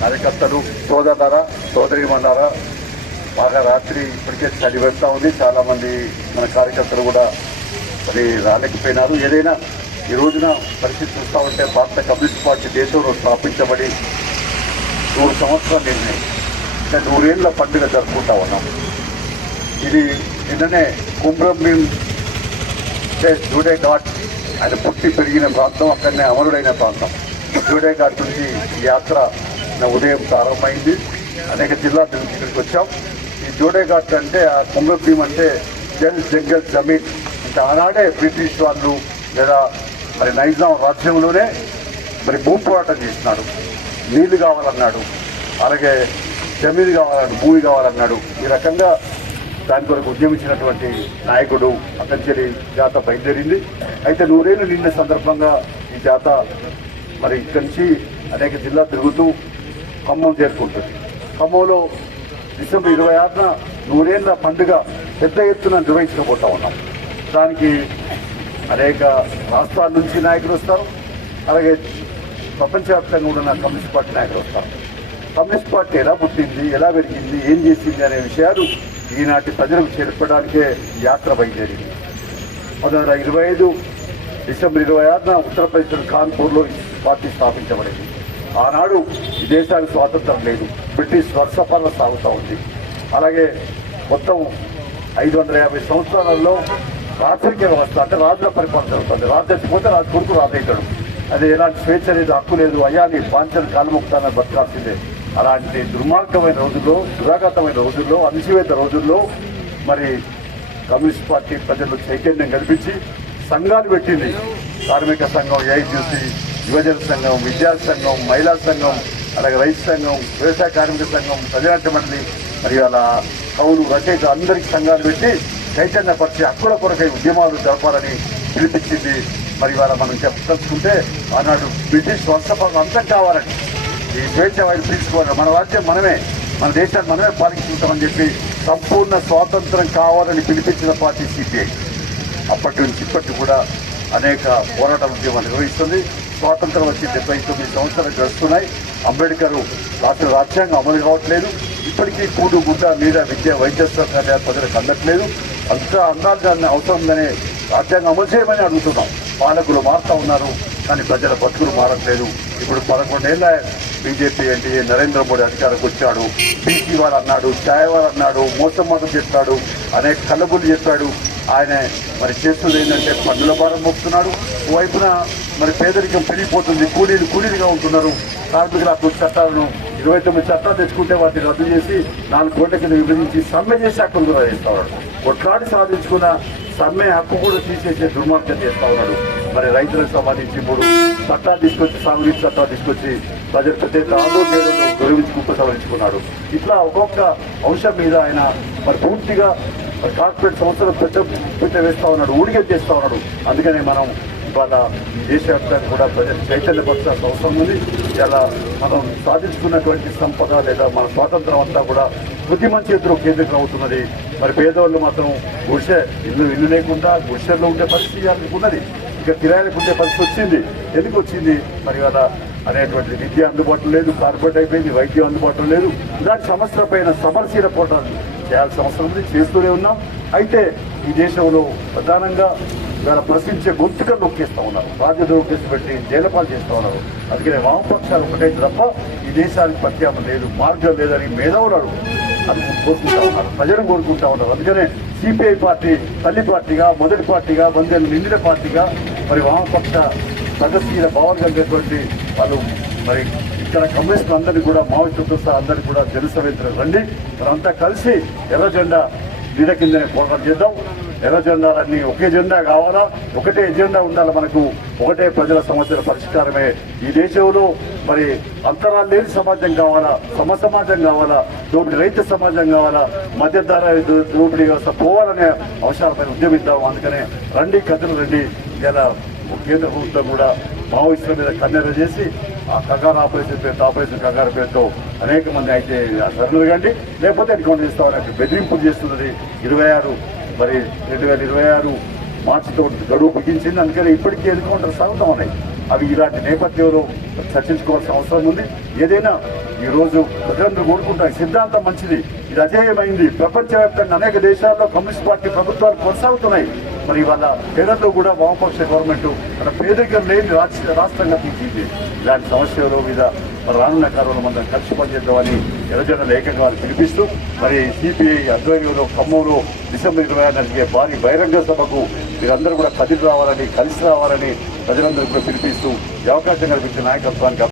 కార్యకర్తలు సోదరులారా సోదరి మన్నారా బాగా రాత్రి ఇప్పటికే చలి పెడతా ఉంది. చాలామంది మన కార్యకర్తలు కూడా మరి రాలేకపోయినారు. ఏదైనా ఈ రోజున పరిస్థితి చూస్తూ ఉంటే భారత కమ్యూనిస్ట్ పార్టీ దేశంలో స్థాపించబడి నూరు సంవత్సరాలు నిర్ణయం. ఇంకా నూరేళ్ళ పండుగ జరుపుకుంటా ఉన్నాం. ఇది నిన్ననే కుంభ్రం జూడే ఘాట్ ఆయన పుట్టి పెరిగిన ప్రాంతం అక్కడనే అమరుడైన ప్రాంతం. జూడే ఘాట్ నుంచి ఈ యాత్ర ఉదయం ప్రారంభమైంది. అనేక జిల్లా నుంచి ఇక్కడికి వచ్చాం. ఈ జోడే ఘాట్ అంటే ఆ కుంభభీం అంటే జల్ జంగల్ జమీన్. అంటే ఆనాడే బ్రిటిష్ వాళ్ళు లేదా మరి నైజాం రాజ్యంలోనే మరి భూమి పోరాటం చేసినాడు. నీళ్ళు కావాలన్నాడు. అలాగే జమీన్ కావాలన్నాడు భూమి కావాలన్నాడు. ఈ రకంగా దాని కొరకు ఉద్యమించినటువంటి నాయకుడు అతంచెలి జాత బయలుదేరింది. అయితే నూరేళ్ళు నిండిన సందర్భంగా ఈ జాత మరి ఇక్కడి నుంచి అనేక జిల్లా తిరుగుతూ ఖమ్మం చేరుకుంటుంది. ఖమ్మంలో డిసెంబర్ ఇరవై ఆరున నూరేళ్ళ పండుగ పెద్ద ఎత్తున నిర్వహించబోతా ఉన్నాం. దానికి అనేక రాష్ట్రాల నుంచి నాయకులు వస్తారు. అలాగే ప్రపంచవ్యాప్తంగా ఉన్న కమ్యూనిస్ట్ పార్టీ నాయకులు వస్తారు. కమ్యూనిస్ట్ పార్టీ ఎలా పుట్టింది ఎలా పెరిగింది ఏం చేసింది అనే విషయాలు ఈనాటి ప్రజలకు చేర్పడానికే యాత్ర బయలుదేరింది. పంతొమ్మిది ఇరవై ఐదు డిసెంబర్ ఇరవై ఆరున ఉత్తరప్రదేశ్ కాన్పూర్లో పార్టీ స్థాపించబడింది. ఆనాడు దేశానికి స్వాతంత్రం లేదు. బ్రిటిష్ వర్షపాలన సాగుతూ ఉంది. అలాగే మొత్తం ఐదు వందల యాభై సంవత్సరాలలో రాజకీయ వ్యవస్థ అంటే రాజుల పరిపాలన జరుగుతుంది. రాజు చచ్చిపోతే రాజు కొడుకు రాజయ్యాడు అది ఎలాంటి స్వేచ్ఛ లేదు హక్కు లేదు అయ్యాలి పాంచలు కాలముక్తాన్ని బతకాల్సిందే. అలాంటి దుర్మార్గమైన రోజుల్లో దురాఘాతమైన రోజుల్లో అణిచివేత రోజుల్లో మరి కమ్యూనిస్ట్ పార్టీ ప్రజలు చైతన్యం కల్పించి సంఘాలు పెట్టింది. కార్మిక సంఘం ఏఐటీసీ యువజన సంఘం విద్యార్థి సంఘం మహిళా సంఘం అలాగే రైతు సంఘం వ్యవసాయ కార్మిక సంఘం ప్రజానాట్య మండలి మరి అలా కవులు రచయిత అందరికి సంఘాలు పెట్టి చైతన్యపరిచి హక్కుల కొరకై ఉద్యమాలు జరపాలని పిలిపించింది. మరి వాళ్ళ మనం చెప్పదలుచుకుంటే ఆనాడు బ్రిటిష్ వర్షపాలన అంతం కావాలని. ఈ స్వేచ్ఛ వైపు తీసుకోవాలి. మన రాజ్యం మనమే. మన దేశాన్ని మనమే పాలించుకుంటామని చెప్పి సంపూర్ణ స్వాతంత్రం కావాలని పిలిపించిన పార్టీ సిపిఐ. అప్పటి నుంచి ఇప్పటికి కూడా అనేక పోరాట ఉద్యమాలు నిర్వహిస్తుంది. స్వాతంత్రం వచ్చి డెబ్బై తొమ్మిది సంవత్సరాలు గడుస్తున్నాయి. అంబేద్కర్ రాష్ట్ర రాజ్యాంగం అమలు కావట్లేదు. ఇప్పటికీ కూడు గుడ్డ మీద విద్య వైద్య సౌకర్యాలు ప్రజలకు అందట్లేదు. అంత అందాల్సిన అవసరం ఉందనే రాజ్యాంగం అమలు చేయమని అడుగుతున్నాం. పాలకులు మారుతూ ఉన్నారు కానీ ప్రజల బతుకులు మారట్లేదు. ఇప్పుడు పదకొండేళ్ళ బీజేపీ ఎన్డీఏ నరేంద్ర మోడీ అధికారికి వచ్చాడు. బీసీ వారు అన్నాడు ఛాయవారు అన్నాడు మోసం మాటలు చెప్పాడు అనేక కళ్ళబుల్లు చెప్పాడు. ఆయన మరి చేస్తున్నది ఏంటంటే పన్నుల భారం మోపుతున్నాడు. వైపున మరి పేదరికం పెరిగిపోతుంది. కూలీలు కూలీలుగా ఉంటున్నారు. కార్మికుల హక్కు చట్టాలను ఇరవై తొమ్మిది చట్టాలు తెచ్చుకుంటే వాటిని రద్దు చేసి నాలుగు కోట్ల కింద విభజించి సమ్మె చేసి హక్కులు కూడా చేస్తా ఉన్నాడు కొట్లాడి సాధించుకున్న సమ్మె హక్కు కూడా తీసేసే దుర్మార్గం చేస్తా ఉన్నాడు. మరి రైతులకు సంబంధించి మూడు చట్టాలు తీసుకొచ్చి సాగునీటి చట్టాలు తీసుకొచ్చి ప్రజలు ప్రత్యేక ఆందోళన చేయడంలో సవరించుకున్నాడు. ఇట్లా ఒక్కొక్క అంశం మీద ఆయన మరి పూర్తిగా కార్పొరేట్ సంస్థలు పెద్ద పెద్ద వేస్తా ఉన్నాడు ఊడిగం చేస్తా ఉన్నాడు. అందుకనే మనం ఇవాళ దేశవ్యాప్తంగా కూడా ప్రజలు చైతన్యపరచాల్సిన అవసరం ఉంది. ఇలా మనం సాధించుకున్నటువంటి సంపద లేదా మన స్వాతంత్రం అంతా కూడా బుద్ధిమంత చేతిలో కేంద్రీకం అవుతున్నది. మరి పేదవాళ్ళు మాత్రం గుడిసె ఇల్లు ఇల్లు లేకుండా గుడిసెల్లో ఉండే పరిస్థితి ఉన్నది. ఇక కిరాయిలకు ఉండే పరిస్థితి వచ్చింది. ఎందుకు వచ్చింది? మరి అలా అనేటువంటి విద్య అందుబాటులో లేదు కార్పొరేట్ అయిపోయింది వైద్యం అందుబాటులో లేదు. ఇలాంటి సమస్యల పైన సమరశీల పోటాలు చేయాల్సిన అవసరం ఉంది. చేస్తూనే ఉన్నాం. అయితే ఈ దేశంలో ప్రధానంగా ఇవాళ ప్రశ్నించే గుర్తుగా నొక్కేస్తూ ఉన్నారు. రాజ్యద్రోహ కేసు పెట్టి జైలపాలు చేస్తూ ఉన్నారు. అందుకనే వామపక్షాలు ఒకటే తప్ప ఈ దేశానికి ప్రత్యామ్నాయం లేదు మార్గం లేదని మేధావులు అది కోరుకుంటా ఉన్నారు. ప్రజలను కోరుకుంటా ఉన్నారు. అందుకనే సిపిఐ పార్టీ తల్లి పార్టీగా మొదటి పార్టీగా వందేళ్ళు నిండిన పార్టీగా మరి వామపక్ష సదస్సుల భావన కలిగినటువంటి వాళ్ళు మరి ఇక్కడ కమ్యూనిస్టులు అందరినీ కూడా మావోయిస్టులతో సహా అందరినీ కూడా జనసవేంద్రం రండి. మనంతా కలిసి ఎర్ర జెండా నీడ కిందనే పోరాటం చేద్దాం. ఎర్ర జెండాలన్నీ ఒకే జెండా కావాలా? ఒకటే ఎజెండా ఉండాలి మనకు? ఒకటే ప్రజల సమస్యల పరిష్కారమే. ఈ దేశంలో మరి అంతరాలు లేని సమాజం కావాలా? సమ సమాజం కావాలా? దోపిడి రైతు సమాజం కావాలా? మధ్యధర దోపిడీ వ్యవస్థ పోవాలనే అవసరాలపై ఉద్యమిద్దాం. అందుకనే రండి కథలు రండి. ఇలా కేంద్ర ప్రభుత్వం కూడా మావోయిస్టుల మీద కన్నెర చేసి ఆ కగారు ఆపరేషన్ పేరుతో ఆపరేషన్ కగారు పేరుతో అనేక మంది అయితే సరళ కండి. లేకపోతే ఎన్కౌంటర్ చేస్తామని బెదిరింపులు చేస్తున్నది ఇరవై ఆరు మరి రెండు వేల ఇరవై ఆరు మార్చితో గడువు ముగించింది. అందుకని ఇప్పటికీ ఎన్కౌంటర్ సాగుతా ఉన్నాయి? అవి ఇలాంటి నేపథ్యంలో చర్చించుకోవాల్సిన అవసరం ఉంది. ఏదైనా ఈరోజు ప్రజలందరూ కోరుకుంటారు సిద్ధాంతం మంచిది. ఇది అజేయమైంది. ప్రపంచవ్యాప్తంగా అనేక దేశాల్లో కమ్యూనిస్ట్ పార్టీ ప్రభుత్వాలు కొనసాగుతున్నాయి. మరి వాళ్ళ కేరళలో కూడా వామపక్ష గవర్నమెంట్ మన పేదరికం లేని రాష్ట్రంగా తీర్చింది ఇలాంటి సమస్యల మీద మరి రానున్న కాలంలో మనం కలిసి పనిచేద్దామని ఎర్రజెండల ఏకంగా వారు పిలిపిస్తూ మరి సిపిఐ ఆధ్వర్యంలో ఖమ్మంలో డిసెంబర్ ఇరవై ఆరు జరిగే భారీ బహిరంగ సభకు మీరందరూ కూడా కదిలి రావాలని కలిసి రావాలని ప్రజలందరూ కూడా పిలిపిస్తూ ఈ అవకాశం కల్పించిన నాయకత్వానికి